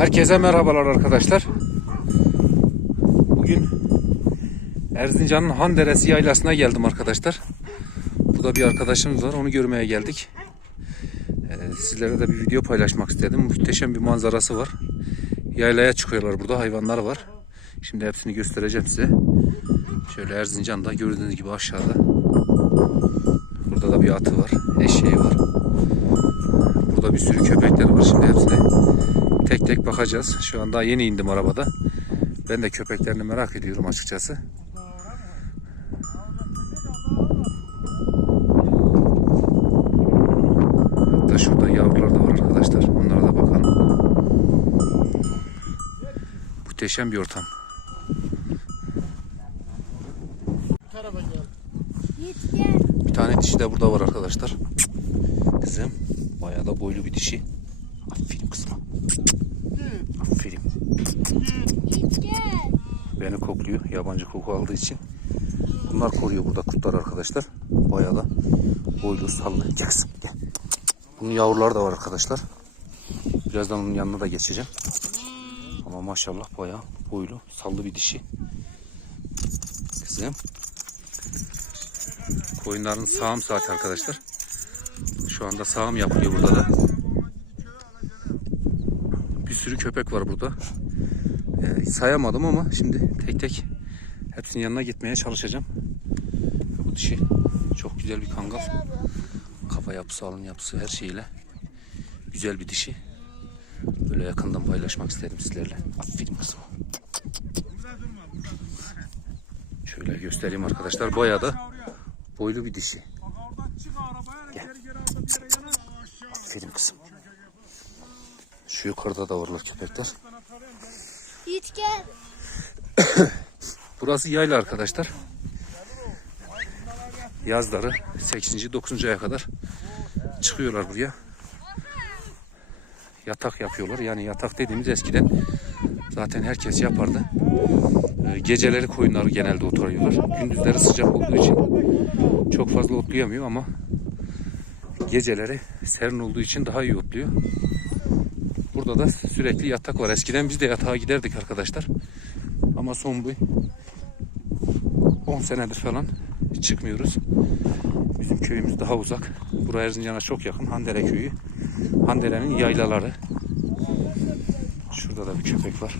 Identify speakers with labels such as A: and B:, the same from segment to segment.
A: Herkese merhabalar arkadaşlar. Bugün Erzincan'ın Handeresi yaylasına geldim arkadaşlar. Burada bir arkadaşımız var. Onu görmeye geldik. Ee, sizlere de bir video paylaşmak istedim. Muhteşem bir manzarası var. Yaylaya çıkıyorlar burada. Hayvanlar var. Şimdi hepsini göstereceğim size. Şöyle Erzincan'da gördüğünüz gibi aşağıda. Burada da bir atı var. Eşeği var. Burada bir sürü köpekler var. Şimdi hepsine tek tek bakacağız. Şu anda yeni indim arabada. Ben de köpeklerini merak ediyorum açıkçası. Hatta şurada yavrular da var arkadaşlar. Onlara da bakalım. Muhteşem bir ortam. Bir tane dişi de burada var arkadaşlar. Kızım. Bayağı da boylu bir dişi. Aferin kızıma. Aferin.
B: Git gel.
A: Kokluyor. Yabancı koku aldığı için. Bunlar koruyor burada kurtlar arkadaşlar. Bayağı da boylu sallı. Gel kızım gel. Bunun yavruları da var arkadaşlar. Birazdan onun yanına da geçeceğim. Ama maşallah bayağı boylu sallı bir dişi. Kızım. Koyunların sağım saati arkadaşlar. Şu anda sağım yapılıyor burada da. Bir sürü köpek var burada. Sayamadım ama şimdi tek tek hepsinin yanına gitmeye çalışacağım. Bu dişi çok güzel bir kangal. Kafa yapısı, alın yapısı her şeyle güzel bir dişi. Böyle yakından paylaşmak istedim sizlerle. Aferin kızım. Şöyle göstereyim arkadaşlar. Bayağı da boylu bir dişi. Gel. Aferin kızım. Şu yukarıda da varlar köpekler.
B: Git gel.
A: Burası yayla arkadaşlar. Yazları 8. 9. aya kadar çıkıyorlar buraya. Yatak yapıyorlar. Yani yatak dediğimiz eskiden zaten herkes yapardı. Ee, Geceleri koyunlar genelde oturuyorlar. Gündüzleri sıcak olduğu için çok fazla otlayamıyor ama geceleri serin olduğu için daha iyi otluyor. Burada da sürekli yatak var. Eskiden biz de yatağa giderdik arkadaşlar. Ama son bir 10 senedir falan çıkmıyoruz. Bizim köyümüz daha uzak. Buraya Erzincan'a çok yakın. Handere köyü. Handere'nin yaylaları. Şurada da bir köpek var.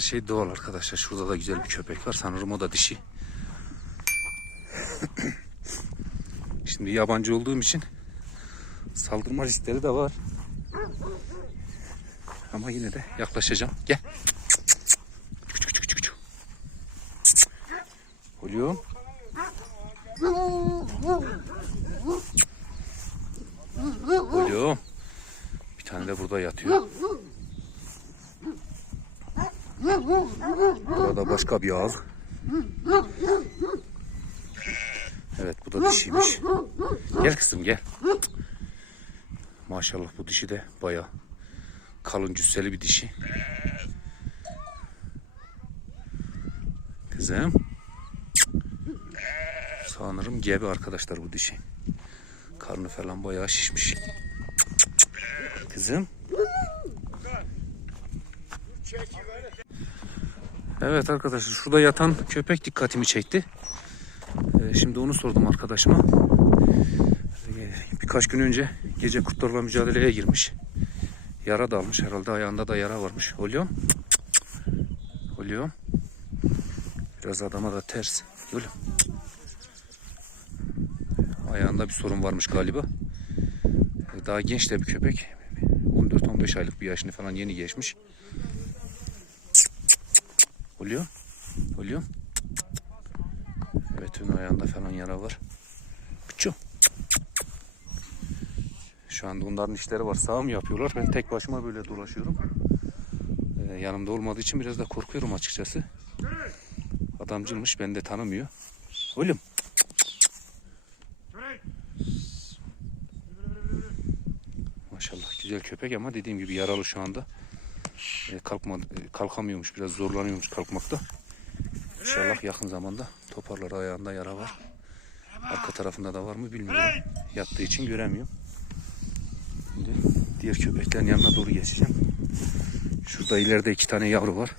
A: Şey doğal arkadaşlar. Şurada da güzel bir köpek var. Sanırım o da dişi. Şimdi yabancı olduğum için saldırma riskleri de var. Ama yine de yaklaşacağım. Gel. Oğlum. Oğlum. Bir tane de burada yatıyor. Burada başka bir ağ. Evet bu da dişiymiş. Gel kızım gel. Maşallah bu dişi de baya kalın cüsseli bir dişi. Kızım. Sanırım gebe arkadaşlar bu dişi. Karnı falan bayağı şişmiş. Kızım. Evet arkadaşlar şurada yatan köpek dikkatimi çekti. Ee, şimdi onu sordum arkadaşıma. Ee, birkaç gün önce gece kurtlarla mücadeleye girmiş. Yara da almış herhalde ayağında da yara varmış. Oluyor. Oluyor. Biraz adama da ters. Öyle. Ayağında bir sorun varmış galiba. Ee, Daha genç de bir köpek. 14-15 aylık bir yaşını falan yeni geçmiş. Oluyor. Oluyor. Evet ön ayağında falan yara var. Piço. Şu anda onların işleri var. Sağım yapıyorlar. Ben tek başıma böyle dolaşıyorum. Ee, yanımda olmadığı için biraz da korkuyorum açıkçası. Adamcılmış. Beni de tanımıyor. Oğlum. güzel köpek ama dediğim gibi yaralı şu anda. E, kalkma, e, kalkamıyormuş biraz zorlanıyormuş kalkmakta. İnşallah yakın zamanda toparlar ayağında yara var. Arka tarafında da var mı bilmiyorum. Yattığı için göremiyorum. Şimdi diğer köpeklerin yanına doğru geçeceğim. Şurada ileride iki tane yavru var.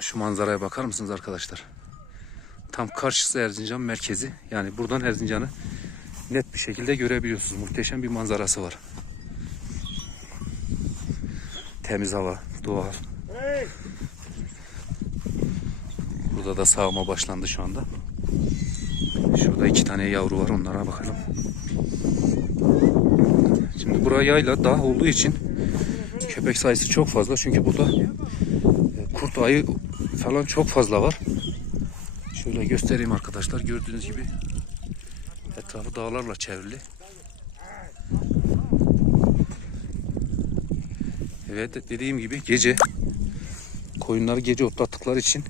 A: Şu manzaraya bakar mısınız arkadaşlar? Tam karşısı Erzincan merkezi. Yani buradan Erzincan'ı net bir şekilde görebiliyorsunuz. Muhteşem bir manzarası var. Temiz hava, doğal. Burada da sağıma başlandı şu anda. Şurada iki tane yavru var onlara bakalım. Şimdi buraya yayla dağ olduğu için köpek sayısı çok fazla. Çünkü burada e, kurt ayı falan çok fazla var. Şöyle göstereyim arkadaşlar. Gördüğünüz gibi etrafı dağlarla çevrili. Evet dediğim gibi gece koyunları gece otlattıkları için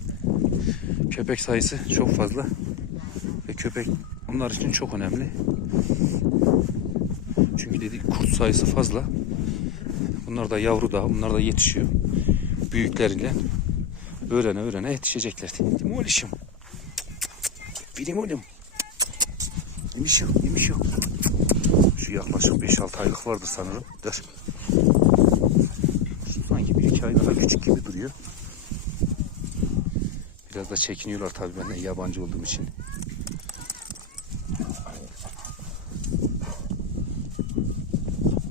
A: köpek sayısı çok fazla ve köpek onlar için çok önemli. Çünkü dedik kurt sayısı fazla. Bunlar da yavru da, bunlar da yetişiyor. Büyükleriyle öğrene öğrene yetişecekler. Değil oğlum? Benim oğlum. Yemiş yok, yemiş yok. Şu yaklaşık 5-6 aylık vardı sanırım. Dur. Ay daha küçük gibi duruyor. Biraz da çekiniyorlar tabii benden yabancı olduğum için.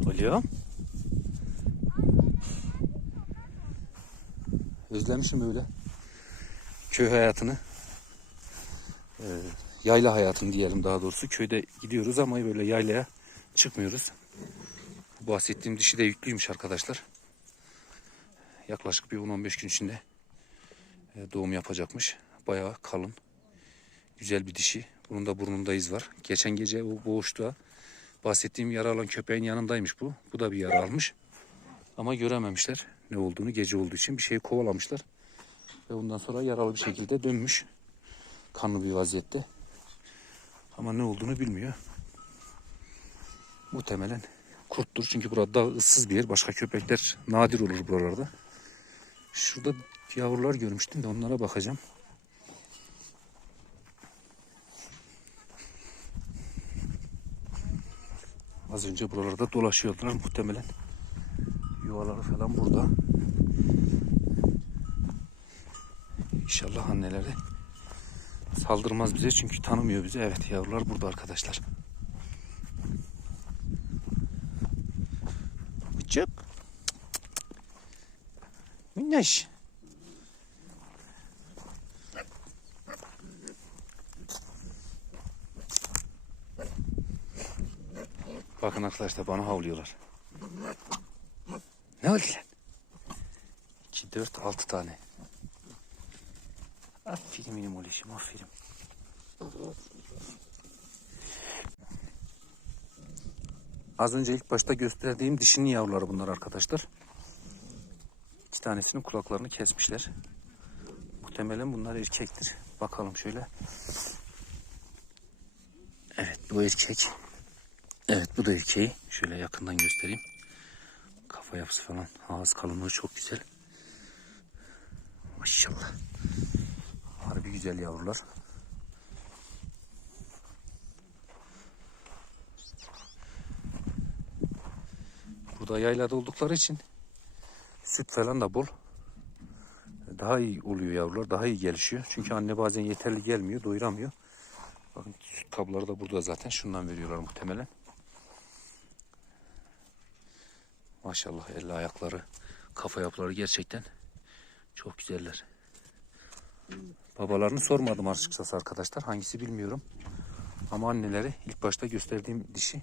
A: Alo. Özlemişim böyle köy hayatını. Ee, yayla hayatını diyelim daha doğrusu. Köyde gidiyoruz ama böyle yaylaya çıkmıyoruz. Bahsettiğim dişi de yüklüymüş arkadaşlar. Yaklaşık bir 10-15 gün içinde e, doğum yapacakmış. Bayağı kalın. Güzel bir dişi. Bunun da burnunda iz var. Geçen gece o boğuştuğa bahsettiğim yara alan köpeğin yanındaymış bu. Bu da bir yara almış. Ama görememişler ne olduğunu gece olduğu için bir şeyi kovalamışlar. Ve ondan sonra yaralı bir şekilde dönmüş. Kanlı bir vaziyette. Ama ne olduğunu bilmiyor. Muhtemelen kurttur. Çünkü burada ıssız bir yer. Başka köpekler nadir olur buralarda. Şurada yavrular görmüştüm de onlara bakacağım. Az önce buralarda dolaşıyordular muhtemelen. Yuvaları falan burada. İnşallah anneleri saldırmaz bize çünkü tanımıyor bizi. Evet yavrular burada arkadaşlar. Bıçak. Minnoş. Bakın arkadaşlar bana havlıyorlar. Ne oldu lan? 2, 4, 6 tane. Aferin benim oğlum, aferin. Az önce ilk başta gösterdiğim dişinin yavruları bunlar arkadaşlar. İki tanesinin kulaklarını kesmişler. Muhtemelen bunlar erkektir. Bakalım şöyle. Evet bu erkek. Evet bu da erkeği. Şöyle yakından göstereyim. Kafa yapısı falan. Ağız kalınlığı çok güzel. Maşallah. Harbi güzel yavrular. Burada yaylada oldukları için süt falan da bol. Daha iyi oluyor yavrular. Daha iyi gelişiyor. Çünkü anne bazen yeterli gelmiyor. Doyuramıyor. Bakın süt kabları da burada zaten. Şundan veriyorlar muhtemelen. Maşallah elle ayakları, kafa yapıları gerçekten çok güzeller. Babalarını sormadım açıkçası arkadaşlar. Hangisi bilmiyorum. Ama anneleri ilk başta gösterdiğim dişi.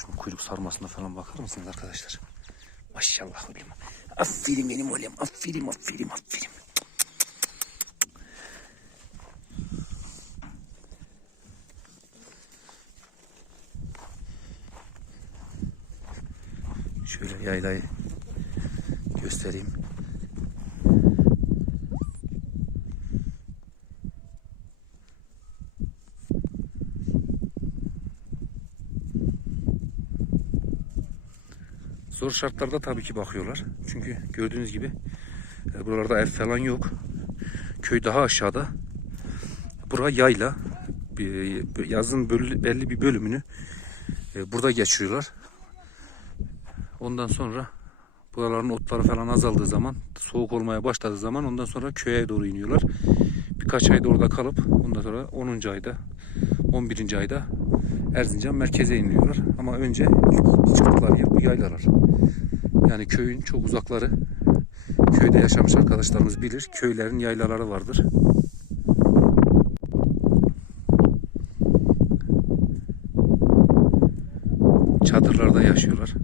A: Şunun kuyruk sarmasına falan bakar mısınız arkadaşlar? Maşallah oğlum. Aferin benim oğlum. Aferin aferin aferin. Şöyle yaylayı göstereyim. Zor şartlarda tabii ki bakıyorlar. Çünkü gördüğünüz gibi e, buralarda ev falan yok. Köy daha aşağıda. Bura yayla. Yazın belli bir bölümünü e, burada geçiriyorlar. Ondan sonra buraların otları falan azaldığı zaman, soğuk olmaya başladığı zaman ondan sonra köye doğru iniyorlar. Birkaç ayda orada kalıp ondan sonra 10. ayda, 11. ayda Erzincan merkeze iniyorlar. Ama önce ilk çıktıkları yer bu yaylalar. Yani köyün çok uzakları. Köyde yaşamış arkadaşlarımız bilir. Köylerin yaylaları vardır. Çadırlarda yaşıyorlar.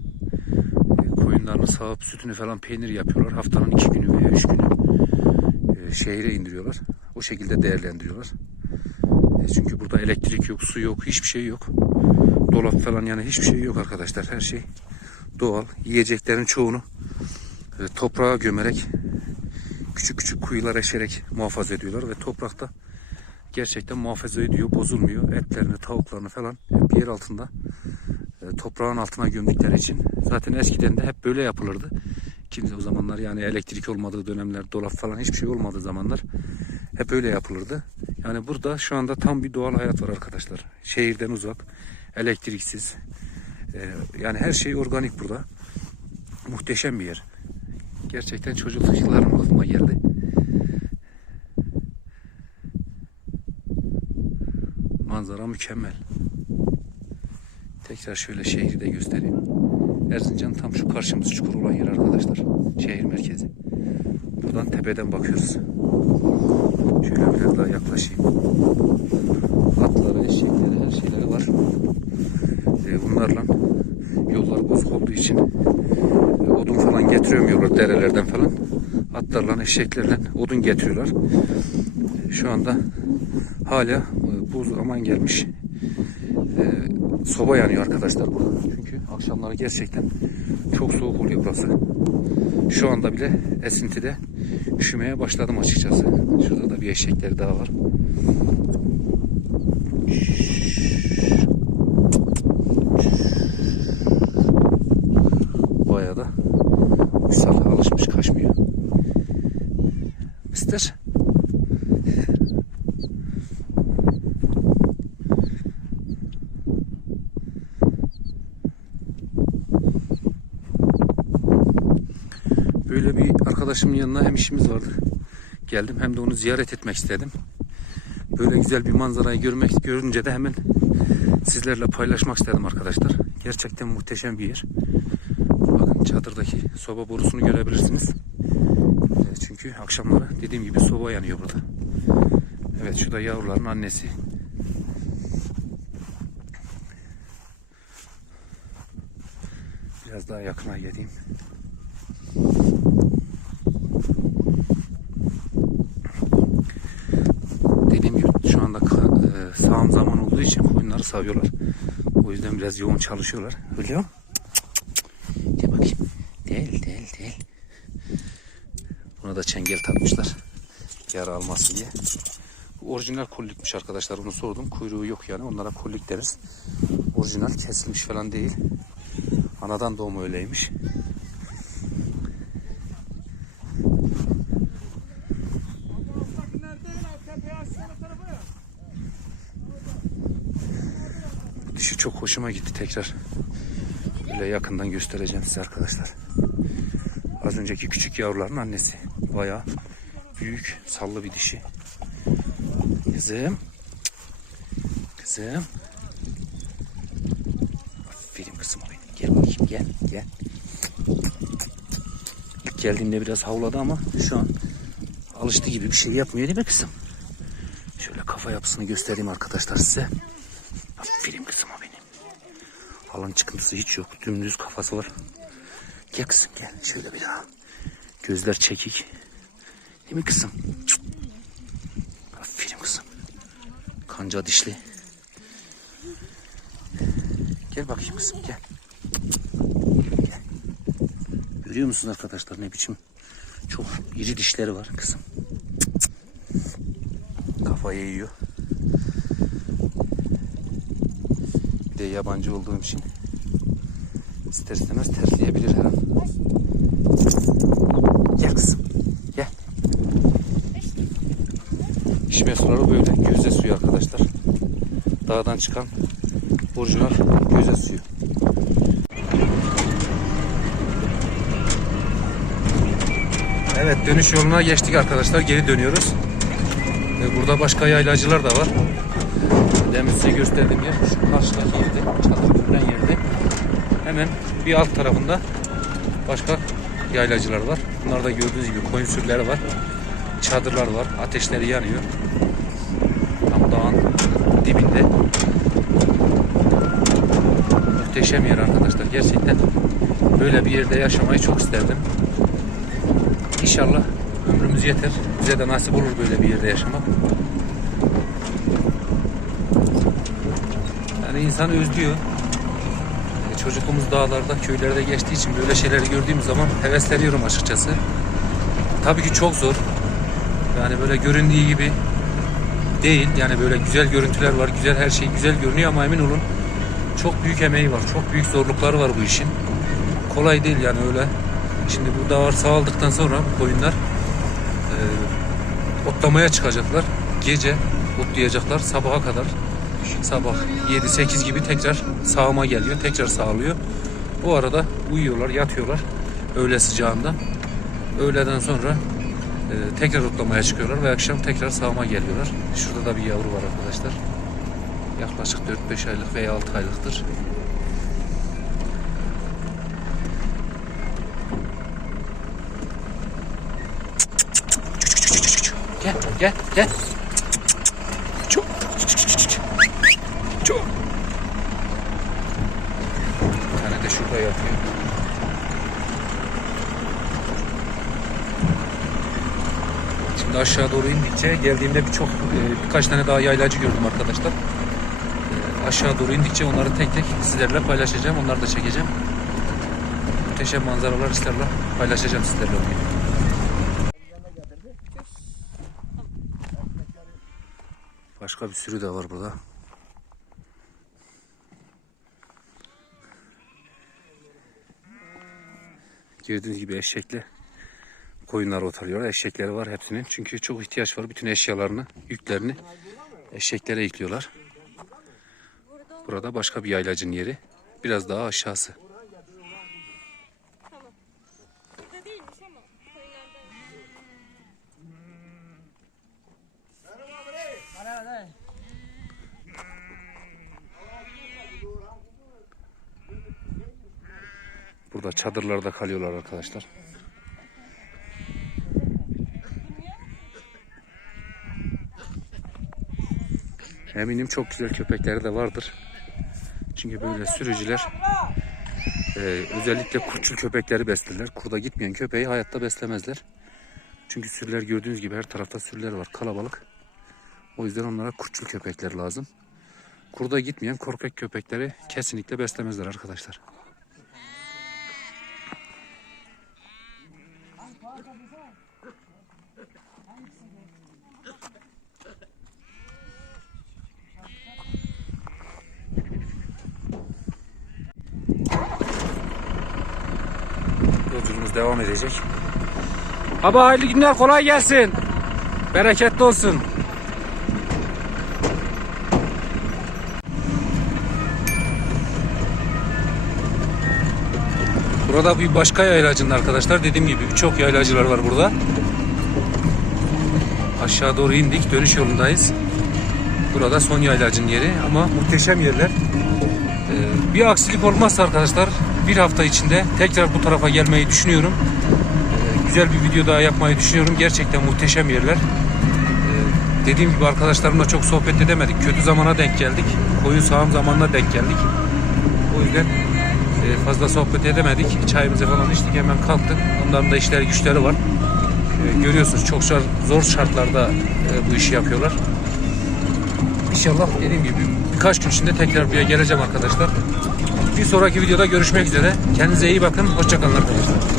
A: E, koyunlarını sağıp sütünü falan peynir yapıyorlar. Haftanın iki günü veya üç günü e, şehire indiriyorlar. O şekilde değerlendiriyorlar. E, çünkü burada elektrik yok, su yok, hiçbir şey yok. Dolap falan yani hiçbir şey yok arkadaşlar. Her şey doğal. Yiyeceklerin çoğunu e, toprağa gömerek küçük küçük kuyular eşerek muhafaza ediyorlar ve toprakta gerçekten muhafaza ediyor, bozulmuyor. Etlerini, tavuklarını falan hep yer altında e, toprağın altına gömdükleri için. Zaten eskiden de hep böyle yapılırdı. Kimse o zamanlar yani elektrik olmadığı dönemler, dolap falan hiçbir şey olmadığı zamanlar hep öyle yapılırdı. Yani burada şu anda tam bir doğal hayat var arkadaşlar. Şehirden uzak, elektriksiz. E, yani her şey organik burada. Muhteşem bir yer. Gerçekten çocukluk yıllarım aklıma geldi. Manzara mükemmel. Tekrar şöyle şehri de göstereyim. Erzincan tam şu karşımız çukur olan yer arkadaşlar. Şehir merkezi. Buradan tepeden bakıyoruz. Şöyle biraz daha yaklaşayım. Atları, eşekleri, her şeyleri var. Ee, bunlarla yollar bozuk olduğu için e, odun falan getiremiyorlar derelerden falan. Atlarla, eşeklerle odun getiriyorlar. E, Şu anda hala e, bu zaman gelmiş e, soba yanıyor arkadaşlar burada. Çünkü akşamları gerçekten çok soğuk oluyor burası. Şu anda bile esintide üşümeye başladım açıkçası. Şurada da bir eşekleri daha var. Bayağı da uysal alışmış kaçmıyor. Mister. Böyle bir arkadaşımın yanına hem işimiz vardı. Geldim hem de onu ziyaret etmek istedim. Böyle güzel bir manzarayı görmek görünce de hemen sizlerle paylaşmak istedim arkadaşlar. Gerçekten muhteşem bir yer. Bakın çadırdaki soba borusunu görebilirsiniz. Çünkü akşamları dediğim gibi soba yanıyor burada. Evet şu da yavruların annesi. Biraz daha yakına geleyim. Dediğim gibi şu anda ka- e, sağım zaman olduğu sağıyorlar. O yüzden biraz yoğun çalışıyorlar. Mi? Gel bakayım. Değil değil değil. Buna da çengel takmışlar. Yara alması diye. Orijinal kollikmiş arkadaşlar. Bunu sordum. Kuyruğu yok yani. Onlara kollik deriz. Orijinal kesilmiş falan değil. Anadan doğma öyleymiş. Dişi çok hoşuma gitti tekrar. Böyle yakından göstereceğim size arkadaşlar. Az önceki küçük yavruların annesi. Bayağı büyük, sallı bir dişi. Kızım. Kızım. Aferin kızım benim. Gel bakayım gel gel. İlk geldiğimde biraz havladı ama şu an alıştı gibi bir şey yapmıyor değil mi kızım? Şöyle kafa yapısını göstereyim arkadaşlar size. Aferin kızım o benim. Halın çıkıntısı hiç yok. Dümdüz kafası var. Gel kızım gel. Şöyle bir daha. Gözler çekik. Değil mi kızım? Cık. Aferin kızım. Kanca dişli. Gel bakayım kızım gel. Gel. Görüyor musunuz arkadaşlar ne biçim çok iri dişleri var kızım. Kafayı yiyor. Bir de yabancı olduğum için İster istemez terleyebilir her an. Gel kızım. Gel. İçme suları böyle. Göze suyu arkadaşlar. Dağdan çıkan orijinal göze suyu. Evet dönüş yoluna geçtik arkadaşlar. Geri dönüyoruz. Ve burada başka yaylacılar da var. Demin size gösterdiğim yer şu karşıdaki yerde. Çadır görülen yerde. Hemen bir alt tarafında başka yaylacılar var. Bunlarda gördüğünüz gibi koyun sürüleri var. Çadırlar var. Ateşleri yanıyor. Tam dağın dibinde. Muhteşem yer arkadaşlar. Gerçekten böyle bir yerde yaşamayı çok isterdim. İnşallah ömrümüz yeter. Bize de nasip olur böyle bir yerde yaşamak. Yani insan özlüyor. Çocukluğumuz dağlarda, köylerde geçtiği için böyle şeyleri gördüğüm zaman hevesleniyorum açıkçası. Tabii ki çok zor. Yani böyle göründüğü gibi değil. Yani böyle güzel görüntüler var, güzel her şey güzel görünüyor ama emin olun çok büyük emeği var, çok büyük zorlukları var bu işin. Kolay değil yani öyle. Şimdi bu davar sağaldıktan sonra bu koyunlar e, otlamaya çıkacaklar. Gece otlayacaklar sabaha kadar. Sabah 7-8 gibi tekrar sağıma geliyor. Tekrar sağlıyor. O arada uyuyorlar, yatıyorlar. Öğle sıcağında. Öğleden sonra e, tekrar otlamaya çıkıyorlar ve akşam tekrar sağıma geliyorlar. Şurada da bir yavru var arkadaşlar. Yaklaşık 4-5 aylık veya 6 aylıktır. Gel, gel, gel. Çok. Çok. Bir şurada yatıyor. Şimdi aşağı doğru indikçe geldiğimde birçok e, birkaç tane daha yaylacı gördüm arkadaşlar. E, aşağı doğru indikçe onları tek tek sizlerle paylaşacağım. Onları da çekeceğim. Muhteşem manzaralar sizlerle paylaşacağım sizlerle. bugün. Başka bir sürü de var burada. Gördüğünüz gibi eşekle koyunlar otarıyor. Eşekleri var hepsinin. Çünkü çok ihtiyaç var. Bütün eşyalarını, yüklerini eşeklere yüklüyorlar. Burada başka bir yaylacın yeri. Biraz daha aşağısı.
C: Burada
A: çadırlarda kalıyorlar arkadaşlar. Eminim çok güzel köpekleri de vardır. Çünkü böyle sürücüler e, özellikle kurtçul köpekleri beslerler. Kurda gitmeyen köpeği hayatta beslemezler. Çünkü sürüler gördüğünüz gibi her tarafta sürüler var. Kalabalık. O yüzden onlara kurtçul köpekler lazım. Kurda gitmeyen korkak köpekleri kesinlikle beslemezler arkadaşlar. Yolculuğumuz devam edecek. Baba hayırlı günler kolay gelsin. Bereketli olsun. Burada bir başka yaylacının arkadaşlar. Dediğim gibi birçok yaylacılar var burada. Aşağı doğru indik. Dönüş yolundayız. Burada son yaylacın yeri ama muhteşem yerler. Ee, bir aksilik olmazsa arkadaşlar bir hafta içinde tekrar bu tarafa gelmeyi düşünüyorum. Ee, güzel bir video daha yapmayı düşünüyorum. Gerçekten muhteşem yerler. Ee, dediğim gibi arkadaşlarımla çok sohbet edemedik. Kötü zamana denk geldik. Koyun sağım zamanına denk geldik. O yüzden fazla sohbet edemedik. Çayımızı falan içtik hemen kalktık. Onların da işleri güçleri var. Ee, görüyorsunuz çok zor şartlarda e, bu işi yapıyorlar. İnşallah dediğim gibi birkaç gün içinde tekrar buraya geleceğim arkadaşlar. Bir sonraki videoda görüşmek üzere. Kendinize iyi bakın. Hoşçakalın arkadaşlar.